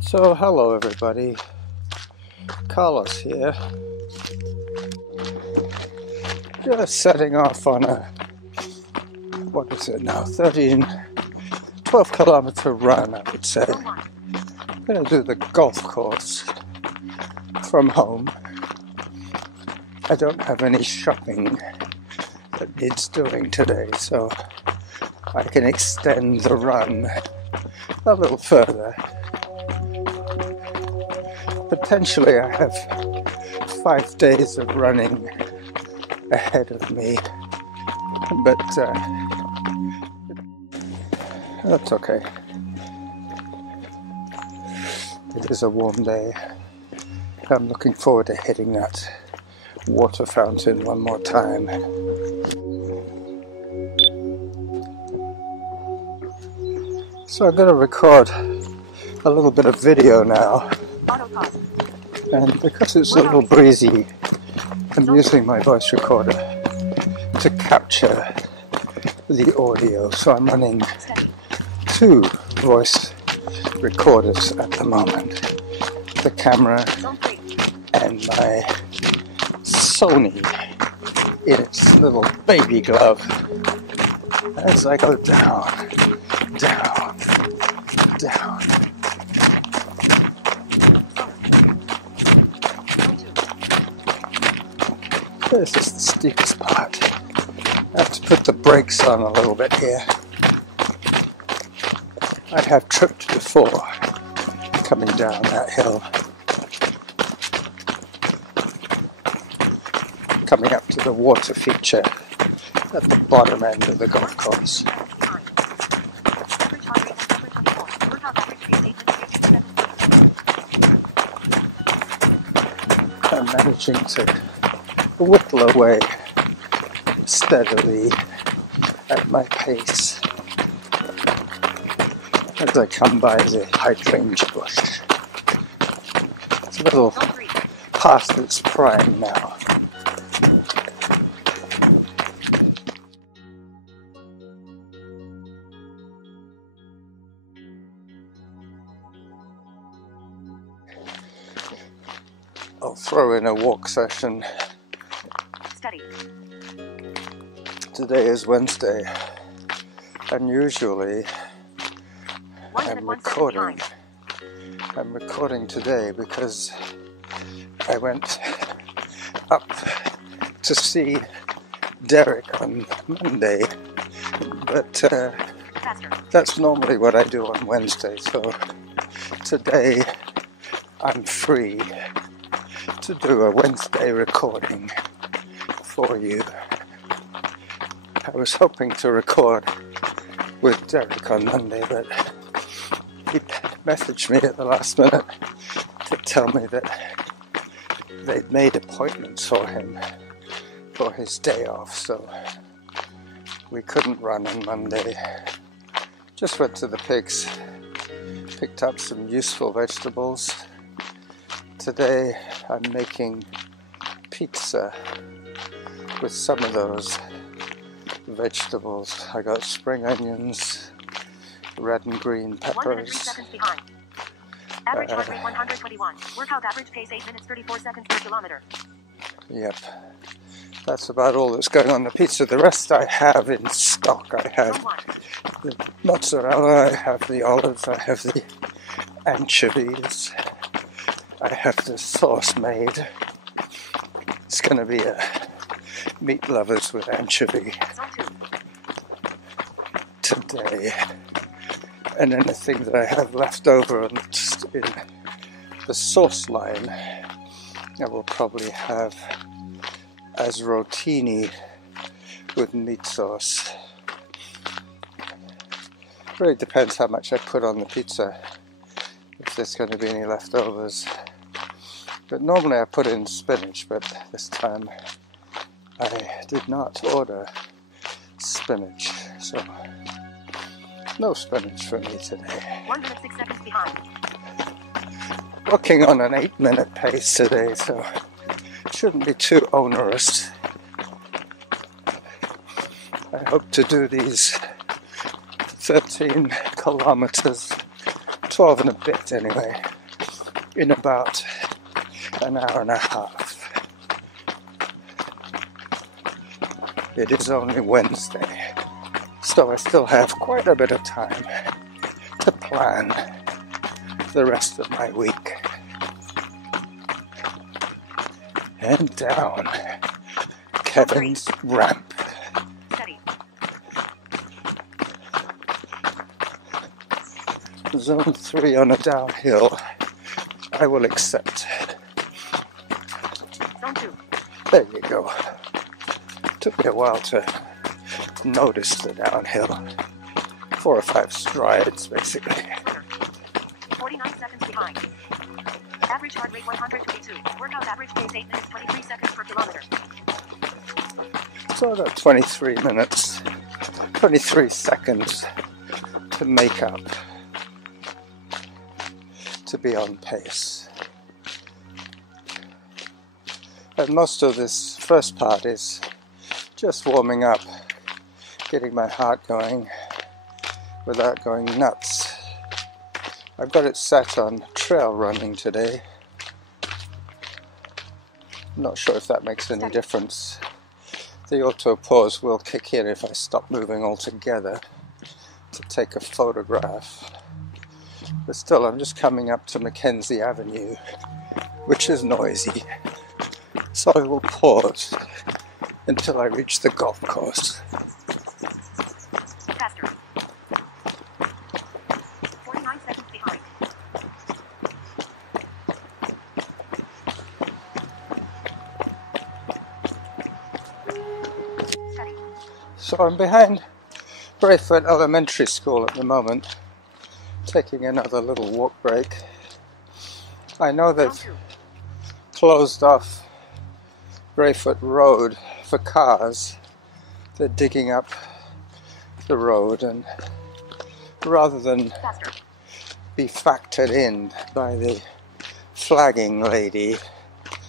So hello everybody, Carlos here, just setting off on a, what is it now, 12 kilometer run I would say. I'm going to do the golf course from home. I don't have any shopping that needs doing today, so I can extend the run a little further. Potentially I have 5 days of running ahead of me, but that's okay. It is a warm day. I'm looking forward to hitting that water fountain one more time. So I'm going to record a little bit of video now. And because it's a little breezy, I'm using my voice recorder to capture the audio. So I'm running 2 voice recorders at the moment. The camera and my Sony in its little baby glove as I go down, down, down. This is the steepest part. I have to put the brakes on a little bit here. I have tripped before coming down that hill. Coming up to the water feature at the bottom end of the golf course. I'm managing to whittle away steadily at my pace as I come by the hydrangea bush. It's a little past its prime now. I'll throw in a walk session. Today is Wednesday, and usually I'm recording today because I went up to see Derek on Monday, but that's normally what I do on Wednesday, so today I'm free to do a Wednesday recording for you. I was hoping to record with Derek on Monday, but he messaged me at the last minute to tell me that they'd made appointments for him for his day off, so we couldn't run on Monday. Just went to the pigs, picked up some useful vegetables. Today I'm making pizza with some of those vegetables. I got spring onions, red and green peppers. Average heart rate 121. Workout average pace 8 minutes 34 seconds per kilometer. Yep. That's about all that's going on the pizza. The rest I have in stock. I have the mozzarella, I have the olives, I have the anchovies, I have the sauce made. It's going to be a meat lovers with anchovy today, and anything that I have left over in the sauce line I will probably have as rotini with meat sauce. Really depends how much I put on the pizza, if there's going to be any leftovers. But normally I put in spinach, but this time I did not order spinach, so no spinach for me today. 1 minute 6 seconds behind. Working on an 8-minute pace today, so shouldn't be too onerous. I hope to do these 13 kilometers, 12 and a bit anyway, in about an hour and a half. It is only Wednesday, so I still have quite a bit of time to plan the rest of my week. And down Kevin's ramp. Zone 3 on a downhill, I will accept. Zone 2. There you go. Took me a while to notice the downhill. 4 or 5 strides, basically. 49 seconds behind. Average heart rate 122. Workout average pace 8 minutes 23 seconds per kilometer. So I got 23 minutes, 23 seconds to make up, to be on pace. And most of this first part is just warming up, getting my heart going without going nuts. I've got it set on trail running today. I'm not sure if that makes any difference. The auto pause will kick in if I stop moving altogether to take a photograph. But still, I'm just coming up to Mackenzie Avenue, which is noisy. So I will pause until I reach the golf course. Faster. 49 seconds behind. Steady. So I'm behind Braithwaite Elementary School at the moment, taking another little walk break. I know they've closed off Braithwaite Road for cars. They're digging up the road, and rather than be factored in by the flagging lady,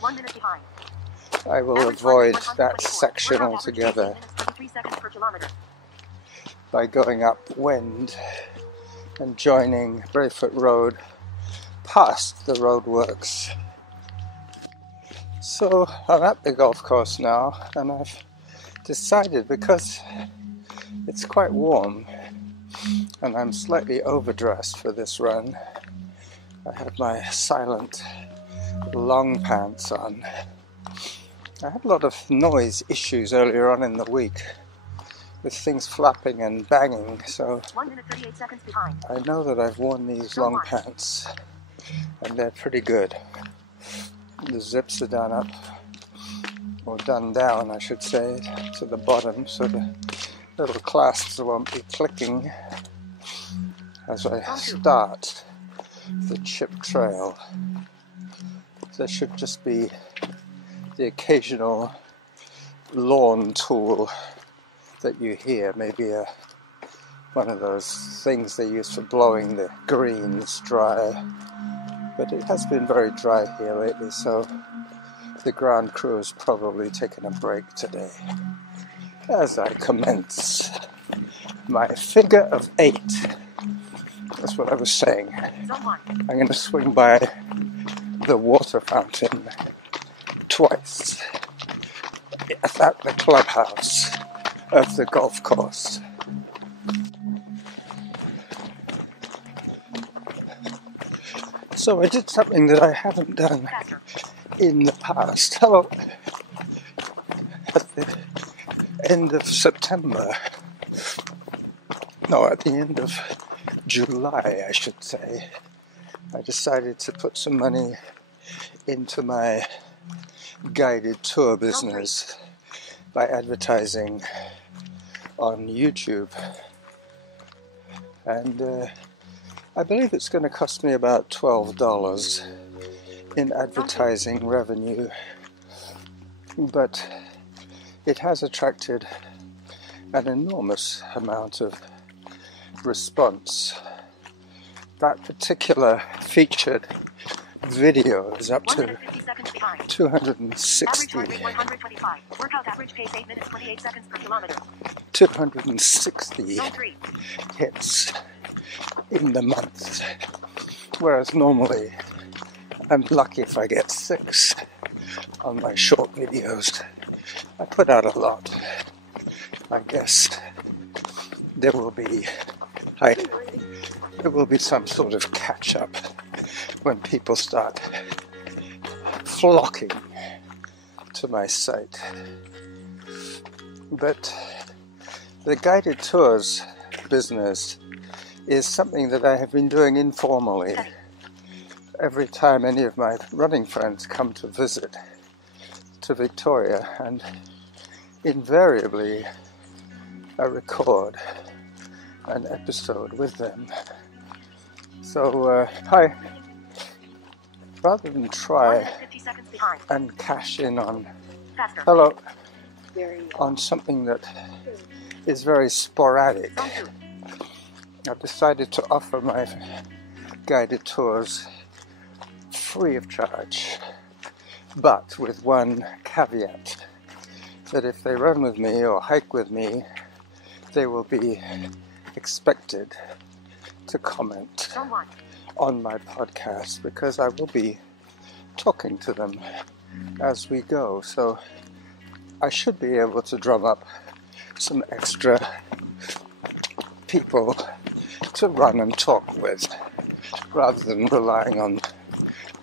1 minute behind. I will avoid that section altogether by going upwind and joining Braithwaite Road past the roadworks. So I'm at the golf course now, and I've decided, because it's quite warm and I'm slightly overdressed for this run, I have my silent long pants on. I had a lot of noise issues earlier on in the week with things flapping and banging, so 1 minute 38 seconds behind. I know that I've worn these long pants and they're pretty good. The zips are done up, or done down I should say, to the bottom, so the little clasps won't be clicking as I start the chip trail. There should just be the occasional lawn tool that you hear, maybe one of those things they use for blowing the greens dry. But it has been very dry here lately, so the ground crew has probably taken a break today. As I commence my figure of 8, that's what I was saying. I'm going to swing by the water fountain twice at the clubhouse of the golf course. So I did something that I haven't done in the past. Hello. At the end of September. No, at the end of July, I should say. I decided to put some money into my guided tour business by advertising on YouTube. And I believe it's going to cost me about $12 in advertising revenue, but it has attracted an enormous amount of response. That particular featured video is up to 260. Workout average pace 8 minutes 28 seconds per kilometer. 260 hits in the month, whereas normally I'm lucky if I get 6 on my short videos. I put out a lot. I guess there will be some sort of catch up when people start flocking to my site. But the guided tours business is something that I have been doing informally. Every time any of my running friends come to visit to Victoria, and invariably I record an episode with them. So, hi. Rather than try and cash in on on something that is very sporadic, I've decided to offer my guided tours free of charge, but with one caveat, that if they run with me or hike with me, they will be expected to comment on my podcast, because I will be talking to them as we go. So I should be able to drum up some extra people to run and talk with, rather than relying on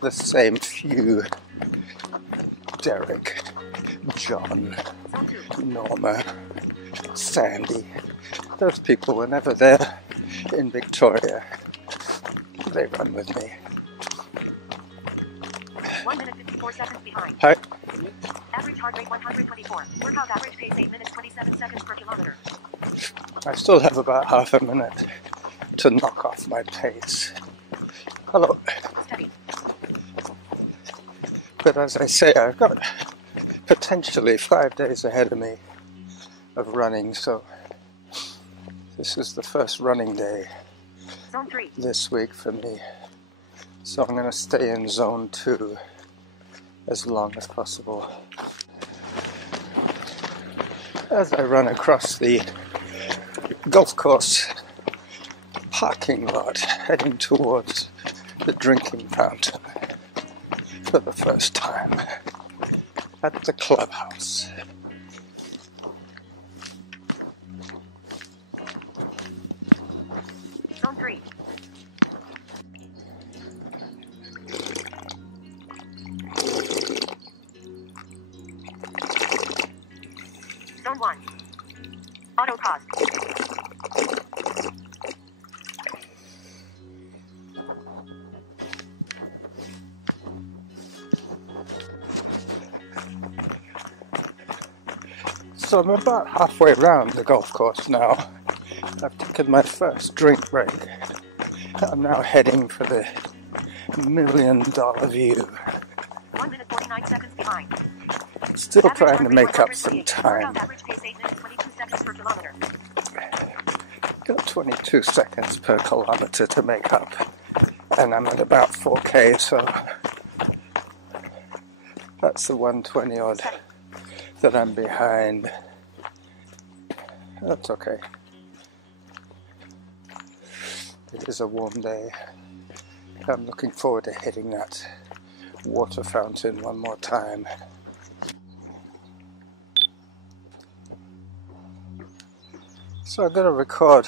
the same few: Derek, John, Norma, Sandy. Those people were never there in Victoria. They run with me. 1 minute 54 seconds behind. Hi. Average heart rate 124. Workout average pace 8 minutes 27 seconds per kilometer. I still have about half a minute to knock off my pace. Hello. Steady. But as I say, I've got potentially 5 days ahead of me of running, so this is the first running day Zone 3. this week for me. So I'm going to stay in zone 2 as long as possible. As I run across the golf course parking lot, heading towards the drinking fountain for the first time at the clubhouse. Zone 3. Zone 1. Auto pause. So I'm about halfway around the golf course now. I've taken my first drink break. I'm now heading for the $1 million view. 1 minute 49 seconds behind. Still trying to make up some time. Average pace 8 minutes 22 seconds per kilometer. Got 22 seconds per kilometer to make up, and I'm at about 4K, so that's the 120 odd that I'm behind. That's okay. It is a warm day. I'm looking forward to hitting that water fountain one more time. So I'm going to record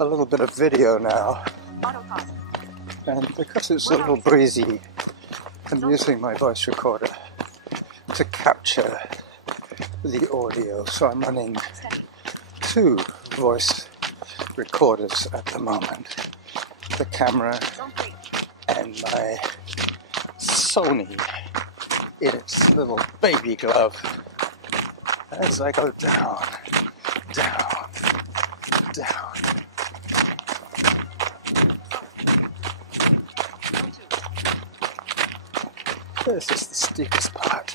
a little bit of video now, and because it's a little breezy, I'm using my voice recorder to capture the audio. So I'm running 2 voice recorders at the moment, the camera and my Sony in its little baby glove, as I go down, down, down. This is the steepest part.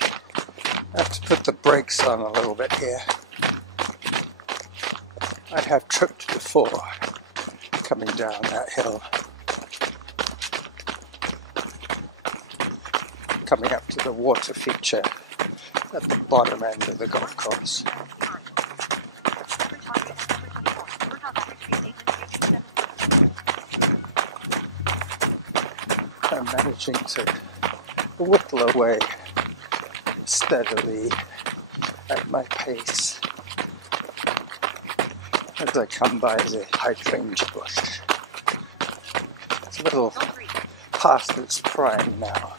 I have to put the brakes on a little bit here. I have tripped before coming down that hill. Coming up to the water feature at the bottom end of the golf course. I'm managing to whittle away steadily at my pace as I come by the hydrangea bush. It's a little past its prime now.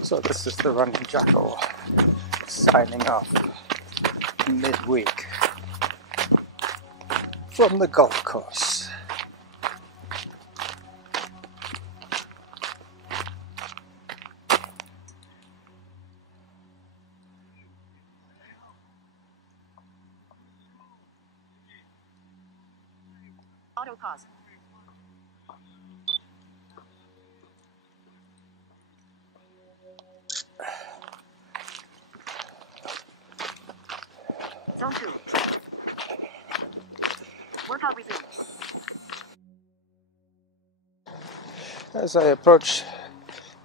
So this is the Running Jackal signing off midweek from the golf course. Auto pause. Zone 2. Workout resumed. As I approach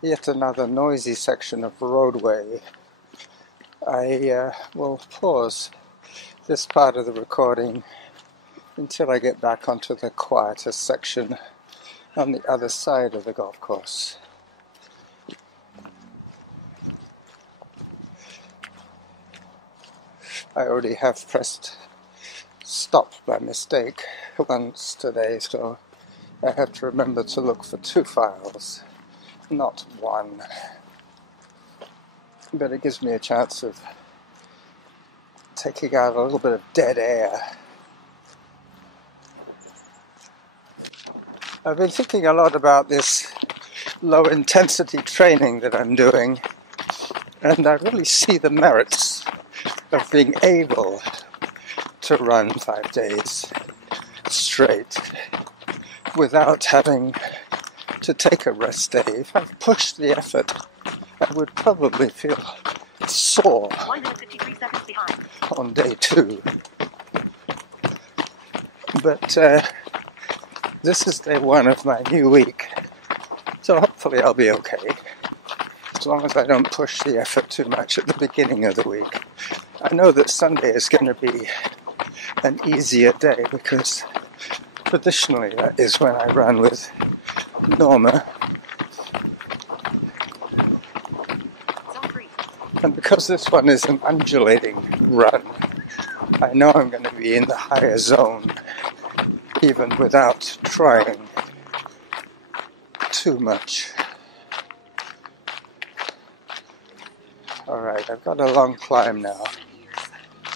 yet another noisy section of roadway, I will pause this part of the recording until I get back onto the quieter section on the other side of the golf course. I already have pressed stop by mistake once today, so I have to remember to look for 2 files, not 1. But it gives me a chance of taking out a little bit of dead air. I've been thinking a lot about this low intensity training that I'm doing, and I really see the merits of being able to run 5 days straight without having to take a rest day. If I pushed the effort, I would probably feel sore 1 minute 53 seconds behind. on day 2. But this is day 1 of my new week, so hopefully I'll be okay, as long as I don't push the effort too much at the beginning of the week. I know that Sunday is going to be an easier day because traditionally that is when I run with Norma. Zone 3. And because this one is an undulating run, I know I'm going to be in the higher zone even without trying too much. Alright, I've got a long climb now,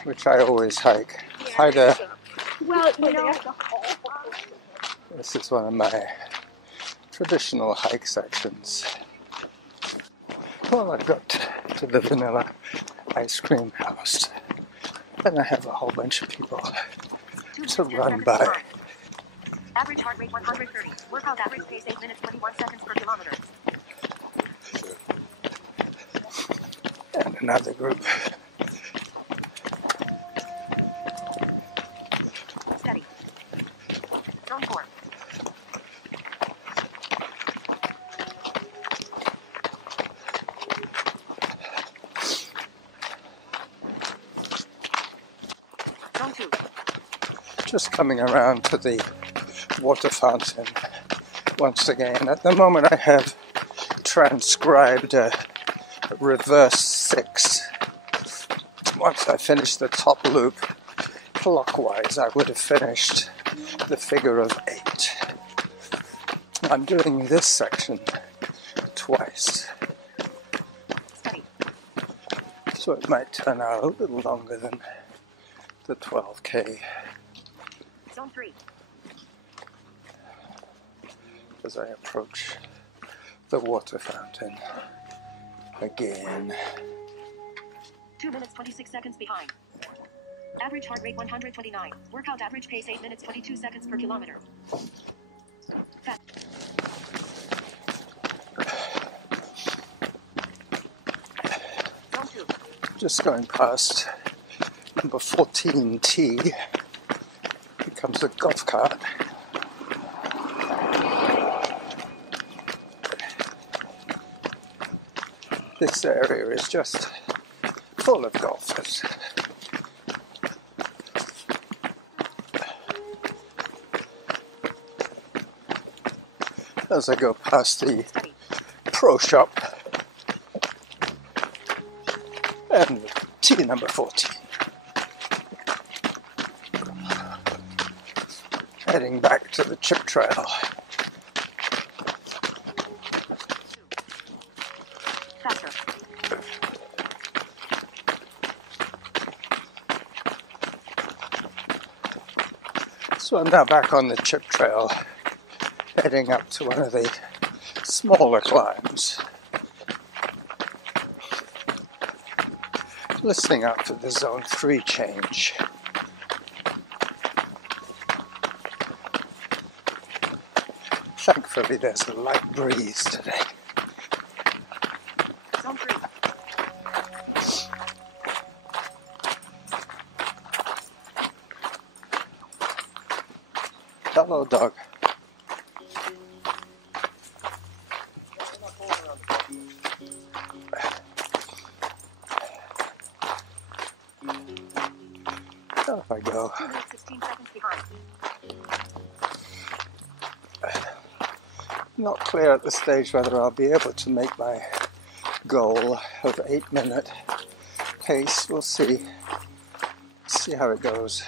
which I always hike. Hi there. Well, you know. This is one of my traditional hike sections. Well, I've got to the vanilla ice cream house, and I have a whole bunch of people to run by. Average heart rate 130. Workout average pace 8 minutes 21 seconds per kilometer. And another group. Steady. Zone 4. Zone 2. Just coming around to the water fountain once again. At the moment I have transcribed a reverse 6. Once I finish the top loop clockwise, I would have finished the figure of 8. I'm doing this section twice, Steady. so it might turn out a little longer than the 12K Zone 3. as I approach the water fountain again. 2 minutes 26 seconds behind. Average heart rate 129. Workout average pace 8 minutes 22 seconds per kilometer. Fast. Zone 2. Just going past number 14T. Here comes a golf cart. This area is just full of golfers. as I go past the pro shop and tee number 14. Heading back to the chip trail. Faster. So I'm now back on the chip trail, heading up to one of the smaller climbs. Listening out for the zone 3 change. Thankfully there's a light breeze today. Zone 3. Hello, dog. Off I go. 2 minutes 16 seconds behind. Not clear at this stage whether I'll be able to make my goal of 8-minute pace. We'll see. See how it goes.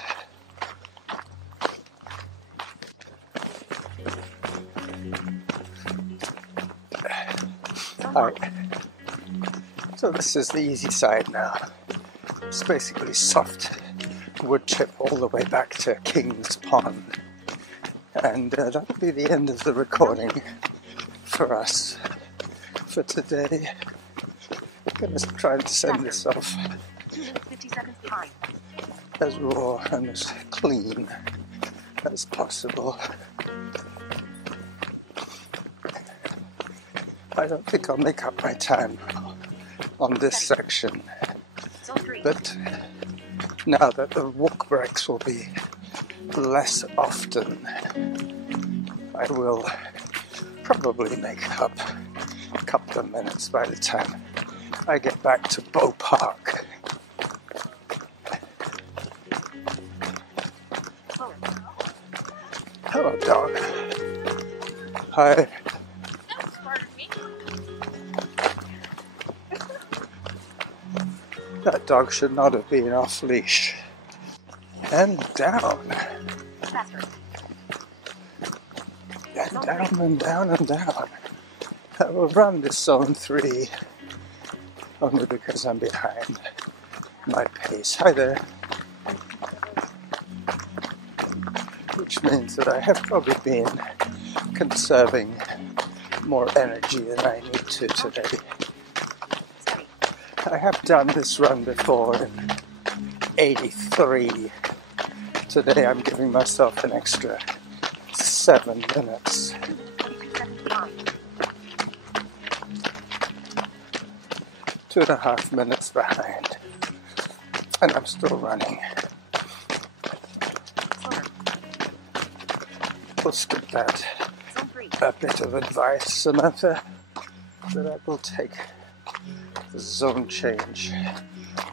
Alright. So this is the easy side now. It's basically soft wood chip all the way back to King's Pond. And that'll be the end of the recording for us for today. I'm going to try to send this off 2 minutes 50 seconds behind. as raw and as clean as possible. I don't think I'll make up my time on this section, Zone 3. but now that the walk breaks will be less often, I will probably make up a couple of minutes by the time I get back to Bow Park. Slower. Hello, dog. Hi. That dog should not have been off leash. And down. Faster. And down and down and down. I will run this zone 3 only because I'm behind my pace. Hi there. Which means that I have probably been conserving more energy than I need to today. Steady. I have done this run before in 83. Today I'm giving myself an extra 7 minutes. 2 minutes 22 seconds behind. 2.5 minutes behind. And I'm still running. Slower. We'll skip that. Zone 3. A bit of advice, Samantha, that I will take the zone change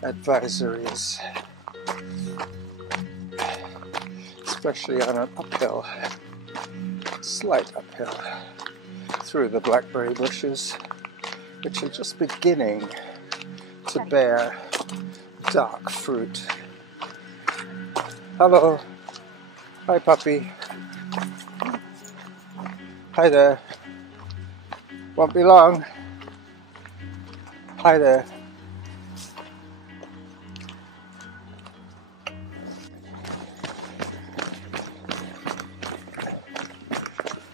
advisories, especially on an uphill, slight uphill, through the blackberry bushes, which are just beginning to bear dark fruit. Hello. Hi, puppy. Hi there. Won't be long. Hi there.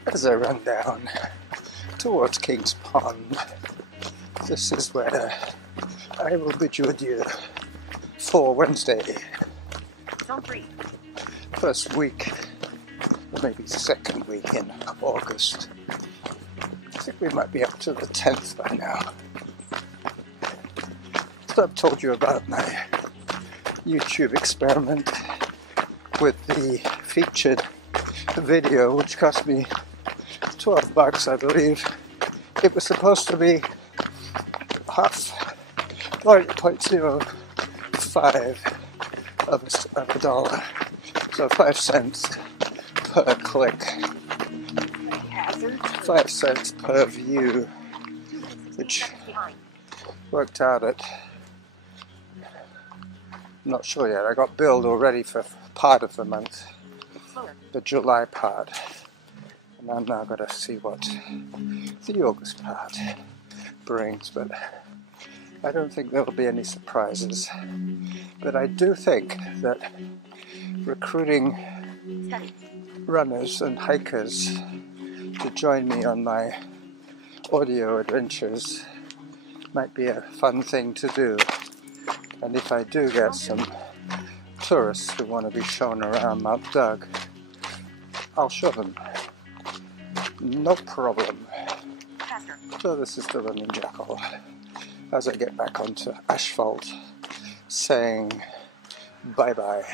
As I run down towards King's Pond, this is where I will bid you adieu for Wednesday. Zone 3. First week, or maybe second week in August. I think we might be up to the 10th by now. So I've told you about my YouTube experiment with the featured video, which cost me $12, I believe. It was supposed to be half, 0.05 of a dollar, so 5 cents per click. 5 cents per view, which worked out at, I'm not sure yet, I got billed already for part of the month, the July part, and I'm now going to see what the August part brings, but I don't think there will be any surprises. But I do think that recruiting runners and hikers to join me on my audio adventures might be a fun thing to do. And if I do get some tourists who want to be shown around Mount Doug, I'll show them. No problem. So this is the Running Jackal as I get back onto asphalt, saying bye-bye.